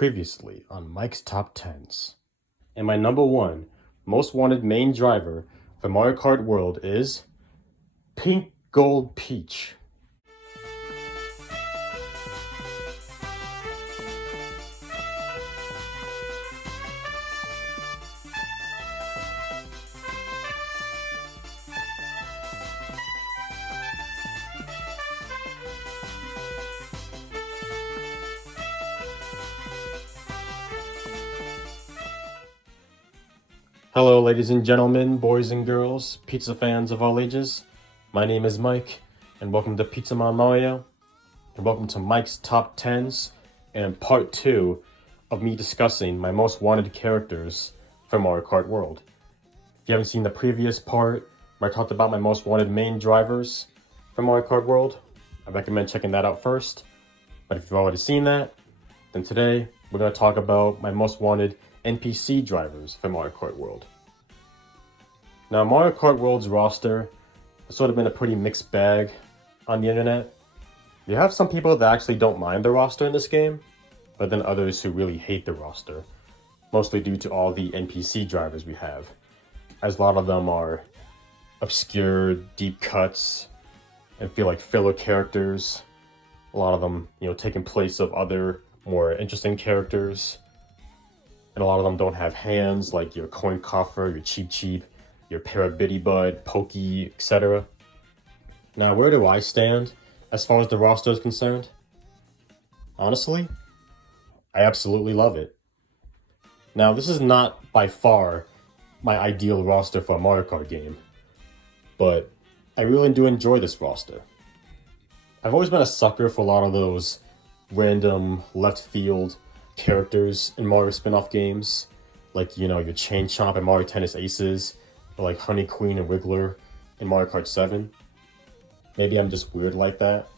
Previously on Mike's Top 10s. And my number one most wanted main driver for Mario Kart World is Pink Gold Peach. Hello, ladies and gentlemen, boys and girls, pizza fans of all ages. My name is Mike, and welcome to Pizza Man Mario, and welcome to Mike's Top 10s, and part 2 of me discussing my most wanted characters for Mario Kart World. If you haven't seen the previous part, where I talked about my most wanted main drivers for Mario Kart World, I recommend checking that out first. But if you've already seen that, then today we're going to talk about my most wanted NPC drivers for Mario Kart World. Now, Mario Kart World's roster has sort of been a pretty mixed bag on the internet. You have some people that actually don't mind the roster in this game, but then others who really hate the roster, mostly due to all the NPC drivers we have, as a lot of them are obscure, deep cuts, and feel like filler characters. A lot of them, taking place of other more interesting characters. And a lot of them don't have hands, like your Coin Coffer, your Cheep Cheep, your Bud, Pokey, etc. Now, where do I stand as far as the roster is concerned? Honestly, I absolutely love it. Now, this is not by far my ideal roster for a Mario Kart game, but I really do enjoy this roster. I've always been a sucker for a lot of those random left field characters in Mario spin-off games, like your Chain Chomp and Mario Tennis Aces, or like Honey Queen and Wiggler in Mario Kart 7. Maybe I'm just weird like that,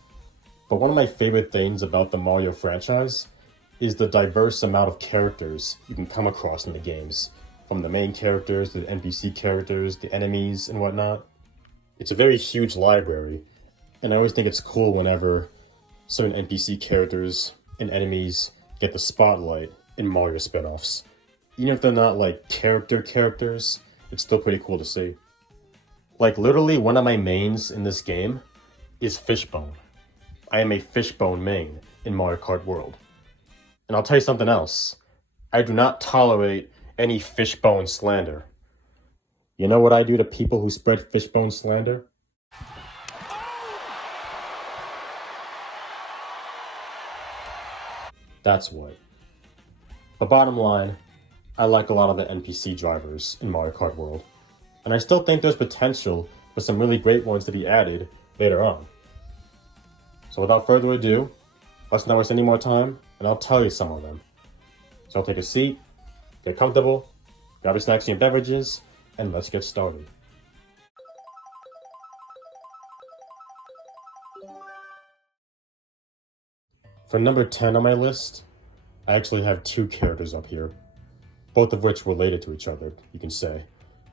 but one of my favorite things about the Mario franchise is the diverse amount of characters you can come across in the games, from the main characters to the NPC characters, the enemies, and whatnot. It's a very huge library, and I always think it's cool whenever certain NPC characters and enemies get the spotlight in Mario spin-offs. Even if they're not like characters, it's still pretty cool to see. Like literally one of my mains in this game is Fishbone. I am a Fishbone main in Mario Kart World. And I'll tell you something else. I do not tolerate any Fishbone slander. You know what I do to people who spread Fishbone slander? That's what. But bottom line, I like a lot of the NPC drivers in Mario Kart World, and I still think there's potential for some really great ones to be added later on. So without further ado, let's not waste any more time, and I'll tell you some of them. So I'll take a seat, get comfortable, grab your snacks and your beverages, and let's get started. For number 10 on my list, I actually have two characters up here, both of which related to each other, you can say.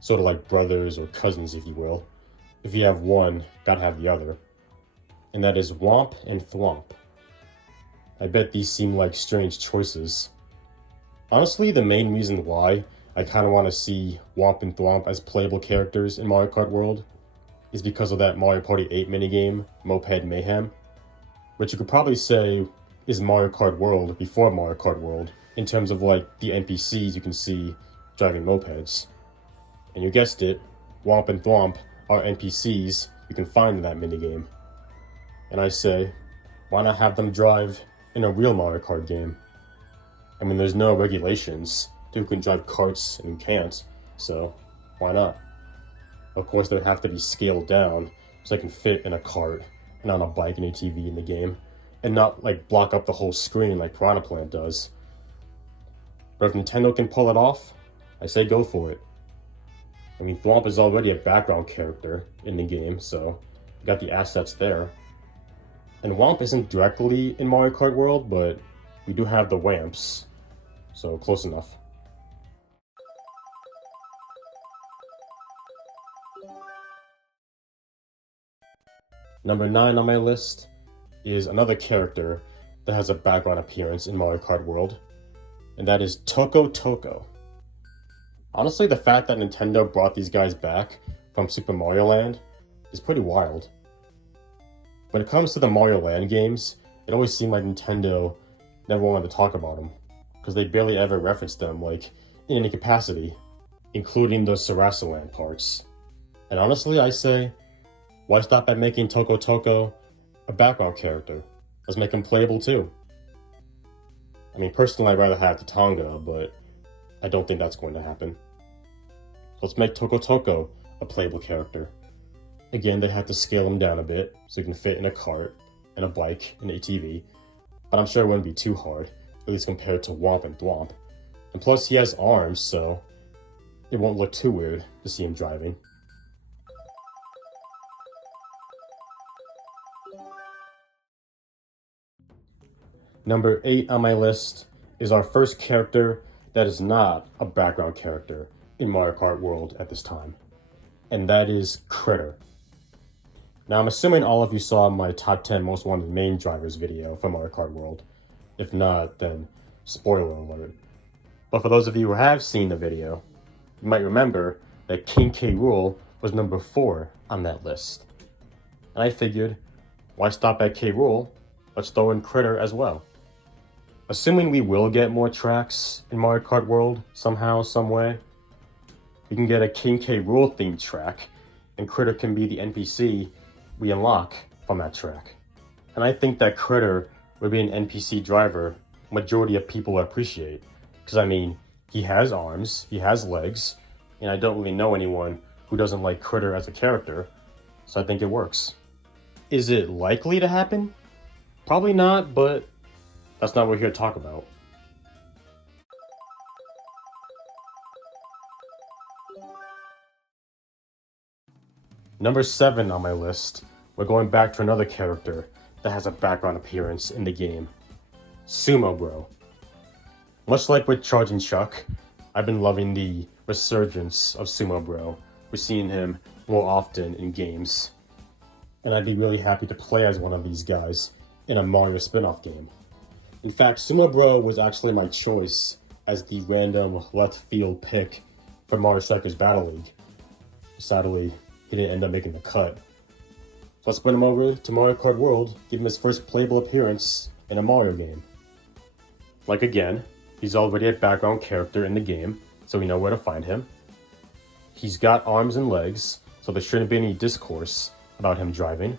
Sort of like brothers or cousins, if you will. If you have one, gotta have the other. And that is Thwomp and Thwomp. I bet these seem like strange choices. Honestly, the main reason why I kind of want to see Thwomp and Thwomp as playable characters in Mario Kart World is because of that Mario Party 8 minigame, Moped Mayhem, which you could probably say is Mario Kart World before Mario Kart World, in terms of like the NPCs you can see driving mopeds. And you guessed it, Thwomp and Thwomp are NPCs you can find in that minigame. And I say, why not have them drive in a real Mario Kart game? I mean, there's no regulations to who can drive karts and who can't, so why not? Of course, they would have to be scaled down so they can fit in a cart and on a bike and ATV in the game, and not like block up the whole screen like Piranha Plant does. But if Nintendo can pull it off, I say go for it. I mean, Thwomp is already a background character in the game, so you got the assets there. And Thwomp isn't directly in Mario Kart World, but we do have the Whamps, so close enough. Number 9 on my list is another character that has a background appearance in Mario Kart World, and that is Toko Toko. Honestly, the fact that Nintendo brought these guys back from Super Mario Land is pretty wild. When it comes to the Mario Land games, it always seemed like Nintendo never wanted to talk about them, because they barely ever referenced them, like, in any capacity, including the Sarasaland parts. And honestly, I say, why stop at making Toko Toko a background character? Let's make him playable too. I mean, personally, I'd rather have Tatanga, but I don't think that's going to happen. Let's make Toko Toko a playable character. Again, they have to scale him down a bit so he can fit in a cart and a bike and ATV, but I'm sure it wouldn't be too hard, at least compared to Thwomp and Thwomp. And plus, he has arms, so it won't look too weird to see him driving. Number 8 on my list is our first character that is not a background character in Mario Kart World at this time, and that is Critter. Now, I'm assuming all of you saw my top 10 most wanted main drivers video for Mario Kart World. If not, then spoiler alert. But for those of you who have seen the video, you might remember that King K. Rool was number 4 on that list. And I figured, why stop at K. Rool? Let's throw in Critter as well. Assuming we will get more tracks in Mario Kart World somehow, some way, we can get a King K. Rool themed track, and Critter can be the NPC we unlock from that track. And I think that Critter would be an NPC driver majority of people would appreciate. Because I mean, he has arms, he has legs, and I don't really know anyone who doesn't like Critter as a character, so I think it works. Is it likely to happen? Probably not, but that's not what we're here to talk about. Number 7 on my list, we're going back to another character that has a background appearance in the game. Sumo Bro. Much like with Charging Chuck, I've been loving the resurgence of Sumo Bro. We're seeing him more often in games. And I'd be really happy to play as one of these guys in a Mario spin-off game. In fact, Sumo Bro was actually my choice as the random left field pick for Mario Strikers Battle League. Sadly, he didn't end up making the cut. So let's bring him over to Mario Kart World, give him his first playable appearance in a Mario game. Like again, he's already a background character in the game, so we know where to find him. He's got arms and legs, so there shouldn't be any discourse about him driving.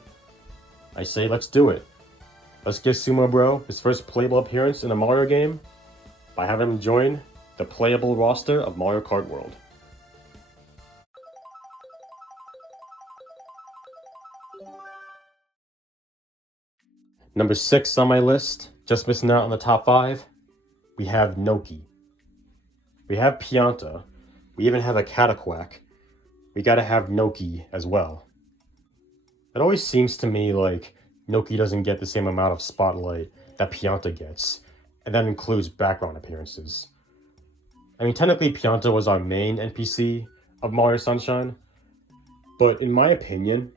I say let's do it. Let's give Sumo Bro his first playable appearance in a Mario game by having him join the playable roster of Mario Kart World. Number 6 on my list, just missing out on the top 5, we have Noki. We have Pianta. We even have a Cataquack. We gotta have Noki as well. It always seems to me like Noki doesn't get the same amount of spotlight that Pianta gets, and that includes background appearances. I mean, technically Pianta was our main NPC of Mario Sunshine, but in my opinion,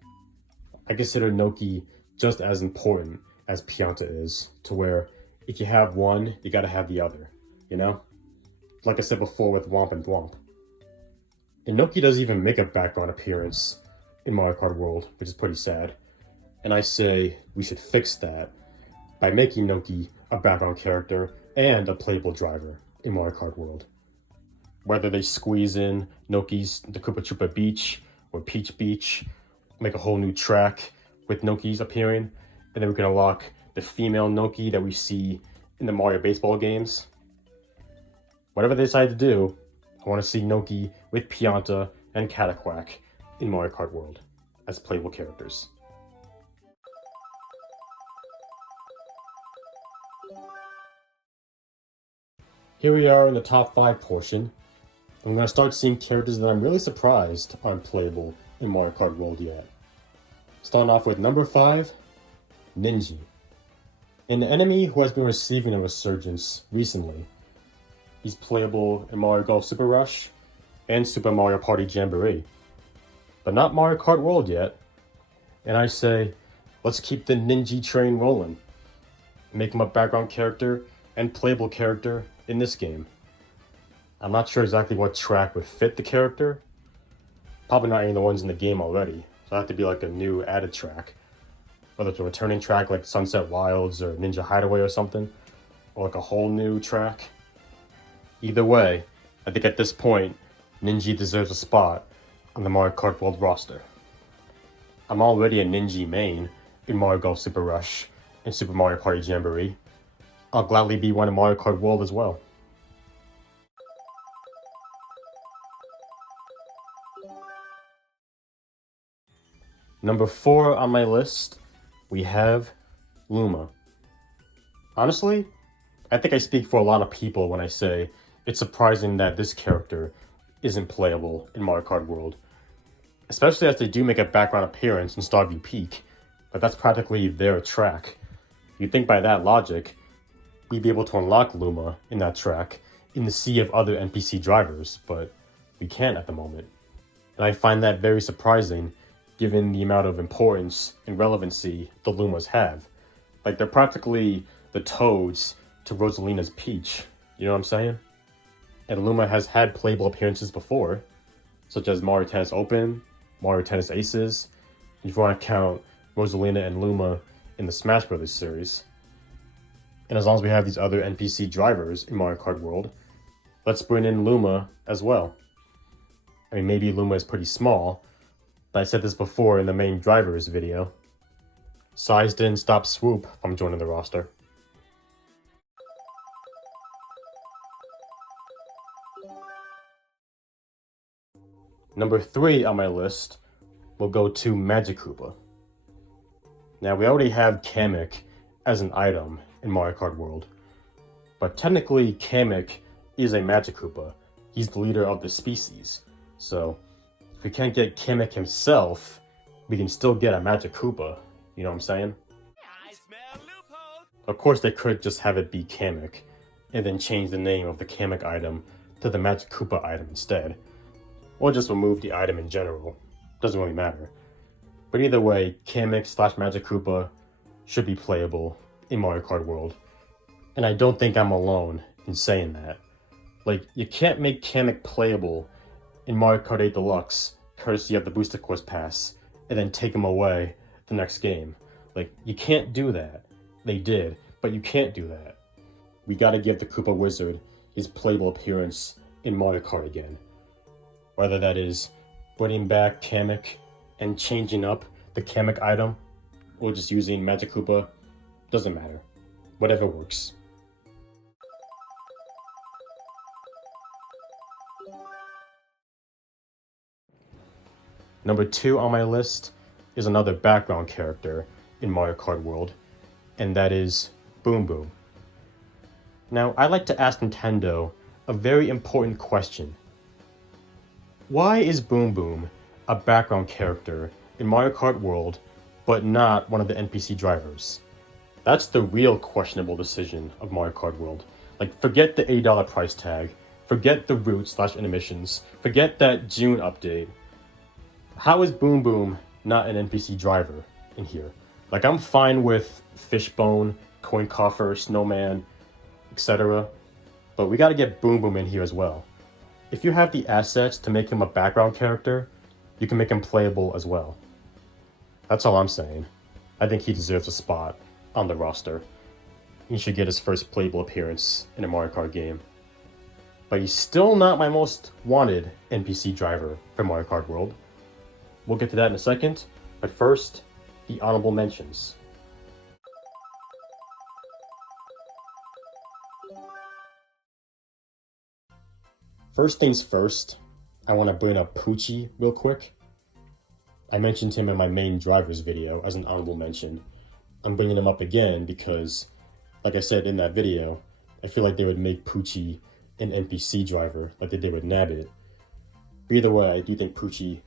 I consider Noki just as important as Pianta is, to where if you have one, you gotta have the other, you know? Like I said before with Thwomp and Thwomp. And Noki doesn't even make a background appearance in Mario Kart World, which is pretty sad. And I say we should fix that by making Noki a background character and a playable driver in Mario Kart World. Whether they squeeze in Noki's the Koopa Troopa Beach or Peach Beach, make a whole new track with Noki's appearing, and then we can unlock the female Noki that we see in the Mario baseball games. Whatever they decide to do, I want to see Noki with Pianta and Cataquack in Mario Kart World as playable characters. Here we are in the top 5 portion. I'm going to start seeing characters that I'm really surprised aren't playable in Mario Kart World yet. Starting off with number 5, Ninji. An enemy who has been receiving a resurgence recently. He's playable in Mario Golf Super Rush and Super Mario Party Jamboree, but not Mario Kart World yet. And I say, let's keep the Ninja train rolling. Make him a background character and playable character in this game. I'm not sure exactly what track would fit the character. Probably not any of the ones in the game already. So it'll have to be like a new added track. Whether it's a returning track like Sunset Wilds or Ninja Hideaway or something. Or like a whole new track. Either way, I think at this point, Ninja deserves a spot on the Mario Kart World roster. I'm already a Ninja main in Mario Golf Super Rush and Super Mario Party Jamboree. I'll gladly be one in Mario Kart World as well. Number 4 on my list, we have Luma. Honestly, I think I speak for a lot of people when I say it's surprising that this character isn't playable in Mario Kart World. Especially as they do make a background appearance in Starview Peak, but that's practically their track. You'd think by that logic, we'd be able to unlock Luma in that track in the sea of other NPC drivers, but we can't at the moment. And I find that very surprising given the amount of importance and relevancy the Lumas have. Like, they're practically the Toads to Rosalina's Peach, you know what I'm saying? And Luma has had playable appearances before, such as Mario Tennis Open, Mario Tennis Aces, and if you want to count Rosalina and Luma in the Smash Bros. Series. And as long as we have these other NPC drivers in Mario Kart World, let's bring in Luma as well. I mean, maybe Luma is pretty small, but I said this before in the main drivers video. Size didn't stop Swoop from joining the roster. Number 3 on my list will go to Magic Koopa. Now, we already have Kamek as an item in Mario Kart World, but technically Kamek is a Magic Koopa. He's the leader of the species, so if we can't get Kamek himself, we can still get a Magic Koopa, you know what I'm saying? I smell loophole. Of course, they could just have it be Kamek, and then change the name of the Kamek item to the Magic Koopa item instead. Or just remove the item in general. Doesn't really matter. But either way, Kamek / Magic Koopa should be playable in Mario Kart World. And I don't think I'm alone in saying that. Like, you can't make Kamek playable in Mario Kart 8 Deluxe, courtesy of the Booster Course Pass, and then take him away the next game. Like, you can't do that. They did, but you can't do that. We gotta give the Koopa Wizard his playable appearance in Mario Kart again. Whether that is bringing back Kamek and changing up the Kamek item, or just using Magic Koopa, doesn't matter. Whatever works. Number 2 on my list is another background character in Mario Kart World, and that is Boom Boom. Now, I'd like to ask Nintendo a very important question. Why is Boom Boom a background character in Mario Kart World, but not one of the NPC drivers? That's the real questionable decision of Mario Kart World. Like, forget the $80 price tag, forget the route / intermissions, forget that June update. How is Boom Boom not an NPC driver in here? Like, I'm fine with Fishbone, Coin Coffer, Snowman, etc. But we gotta get Boom Boom in here as well. If you have the assets to make him a background character, you can make him playable as well. That's all I'm saying. I think he deserves a spot on the roster. He should get his first playable appearance in a Mario Kart game. But he's still not my most wanted NPC driver for Mario Kart World. We'll get to that in a second, but first, the honorable mentions. First things first, I want to bring up Poochie real quick. I mentioned him in my main drivers video as an honorable mention. I'm bringing him up again because, like I said in that video, I feel like they would make Poochie an NPC driver like they did with Nabbit. But either way, I do think Poochie,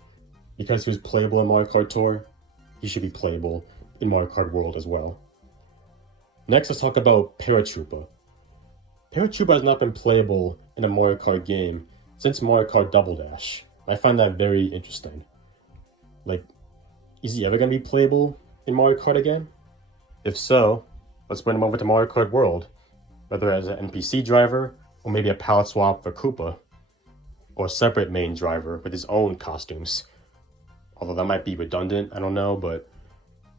because he was playable in Mario Kart Tour, he should be playable in Mario Kart World as well. Next, let's talk about Paratroopa. Paratroopa has not been playable in a Mario Kart game since Mario Kart Double Dash. I find that very interesting. Like, is he ever going to be playable in Mario Kart again? If so, let's bring him over to Mario Kart World, whether as an NPC driver or maybe a palette swap for Koopa, or a separate main driver with his own costumes. Although that might be redundant, I don't know, but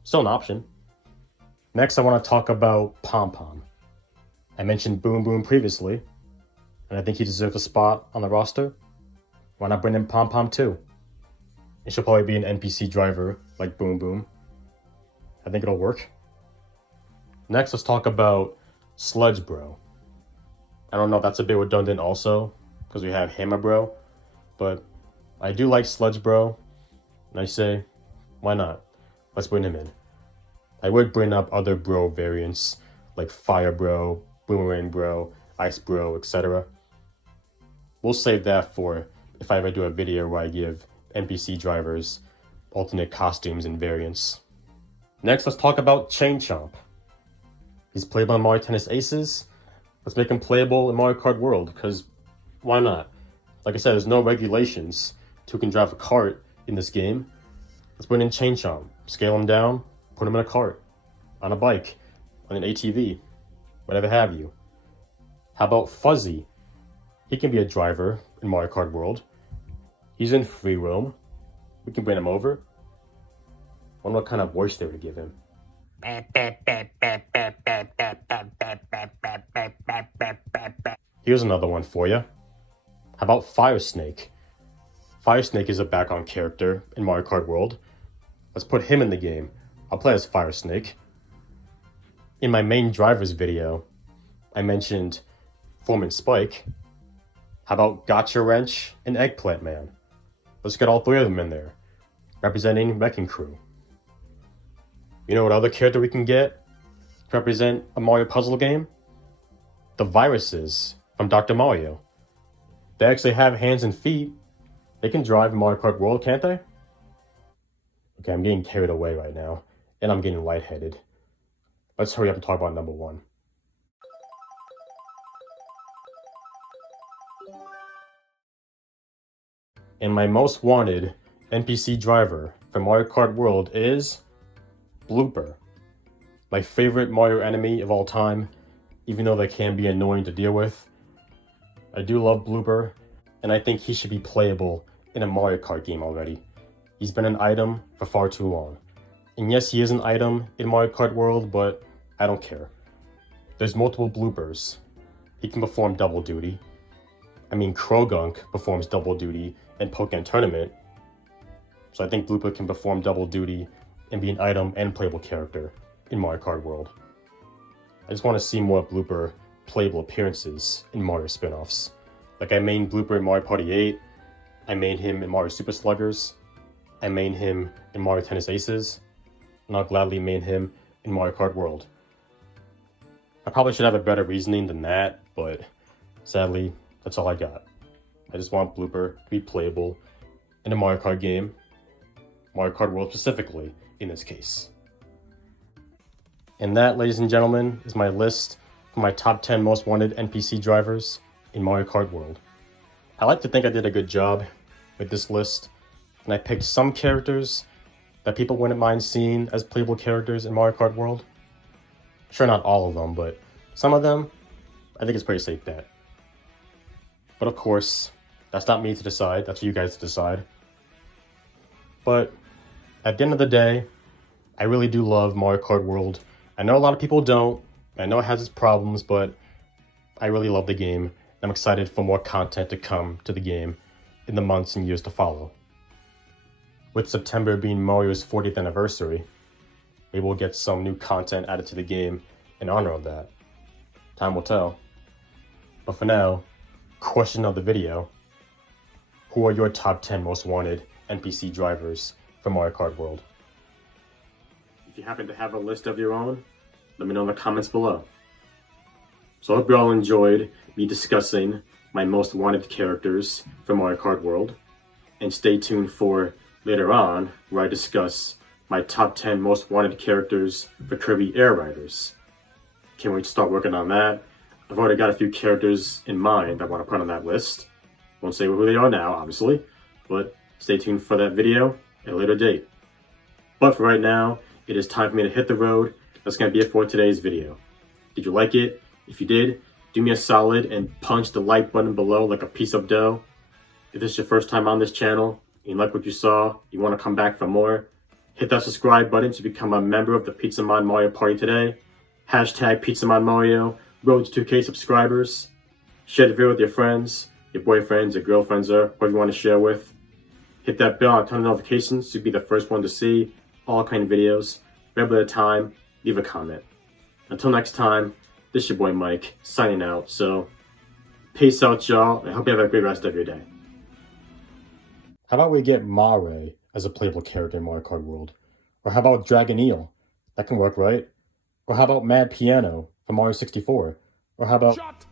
still an option. Next, I want to talk about Pom Pom. I mentioned Boom Boom previously, and I think he deserves a spot on the roster. Why not bring in Pom Pom too? It should probably be an NPC driver like Boom Boom. I think it'll work. Next, let's talk about Sludge Bro. I don't know if that's a bit redundant also, because we have Hammer Bro, but I do like Sludge Bro, and I say, why not? Let's bring him in. I would bring up other bro variants like Fire Bro, Boomerang Bro, Ice Bro, etc. We'll save that for if I ever do a video where I give NPC drivers alternate costumes and variants. Next, let's talk about Chain Chomp. He's playable in Mario Tennis Aces. Let's make him playable in Mario Kart World, because why not? Like I said, there's no regulations to who can drive a kart in this game. Let's bring in Chain Chomp, scale him down, put him in a cart, on a bike, on an ATV, whatever have you. How about Fuzzy? He can be a driver in Mario Kart World. He's in free roam. We can bring him over. I wonder what kind of voice they would give him. Here's another one for you. How about Fire Snake? Fire Snake is a background character in Mario Kart World. Let's put him in the game. I'll play as Fire Snake. In my main drivers video, I mentioned Foreman Spike. How about Gotcha Wrench and Eggplant Man? Let's get all three of them in there, representing Wrecking Crew. You know what other character we can get to represent a Mario puzzle game? The Viruses from Dr. Mario. They actually have hands and feet. They can drive in Mario Kart World, can't they? Okay, I'm getting carried away right now, and I'm getting lightheaded. Let's hurry up and talk about number one. And my most wanted NPC driver for Mario Kart World is Blooper. My favorite Mario enemy of all time, even though they can be annoying to deal with. I do love Blooper, and I think he should be playable in a Mario Kart game already. He's been an item for far too long. And yes, he is an item in Mario Kart World, but I don't care. There's multiple Bloopers. He can perform double duty. I mean, Krogunk performs double duty in Pokken Tournament. So I think Blooper can perform double duty and be an item and playable character in Mario Kart World. I just want to see more Blooper playable appearances in Mario spin-offs. Like I mained Blooper in Mario Party 8, I mained him in Mario Super Sluggers, I mained him in Mario Tennis Aces, and I'll gladly main him in Mario Kart World. I probably should have a better reasoning than that, but sadly, that's all I got. I just want Blooper to be playable in a Mario Kart game, Mario Kart World specifically, in this case. And that, ladies and gentlemen, is my list for my top 10 most wanted NPC drivers in Mario Kart World. I like to think I did a good job with this list, and I picked some characters that people wouldn't mind seeing as playable characters in Mario Kart World. Sure, not all of them, but some of them, I think it's a pretty safe bet. But of course, that's not me to decide, that's for you guys to decide. But at the end of the day, I really do love Mario Kart World. I know a lot of people don't, I know it has its problems, but I really love the game. I'm excited for more content to come to the game in the months and years to follow. With September being Mario's 40th anniversary, we will get some new content added to the game in honor of that. Time will tell. But for now, question of the video: who are your top 10 most wanted NPC drivers for Mario Kart World? If you happen to have a list of your own, let me know in the comments below. So I hope you all enjoyed me discussing my most wanted characters for Mario Kart World. And stay tuned for later on, where I discuss my top 10 most wanted characters for Kirby Air Riders. Can't wait to start working on that. I've already got a few characters in mind I want to put on that list. Won't say who they are now, obviously, but stay tuned for that video at a later date. But for right now, it is time for me to hit the road. That's going to be it for today's video. Did you like it? If you did, do me a solid and punch the like button below like a piece of dough. If this is your first time on this channel, you like what you saw, you want to come back for more, hit that subscribe button to become a member of the Pizzamon Mario Party today. Hashtag Pizzamon Mario, road to 2K subscribers. Share the video with your friends, your boyfriends, your girlfriends, or whoever you want to share with. Hit that bell and turn on notifications to be the first one to see all kind of videos. Remember the time, leave a comment. Until next time, this is your boy Mike, signing out. So, peace out, y'all, and I hope you have a great rest of your day. How about we get Mare as a playable character in Mario Kart World? Or how about Dragon Eel? That can work, right? Or how about Mad Piano from Mario 64? Or how about...